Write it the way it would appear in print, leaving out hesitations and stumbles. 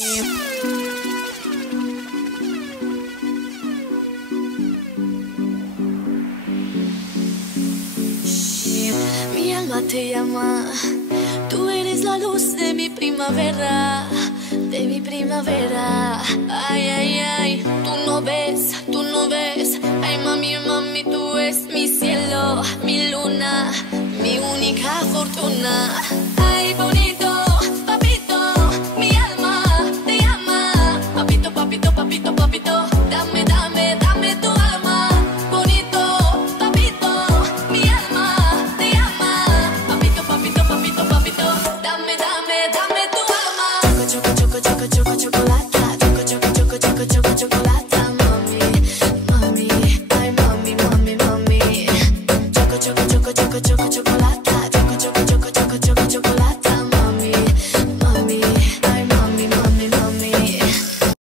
Mi alma te llama, tú eres la luz de mi primavera, de mi primavera. Ay, ay, ay, tú no ves, ay mami, mami, tú eres mi cielo, mi luna, mi única fortuna. Ay, bonito, papito, mi alma te llama, papito, papito, papito, papito, dame, dame, dame tu alma. Bonito, papito, mi alma te llama, papito, papito, papito, papito, dame, dame, dame tu alma. Choco, choco, choco, choco, choco, chocolate.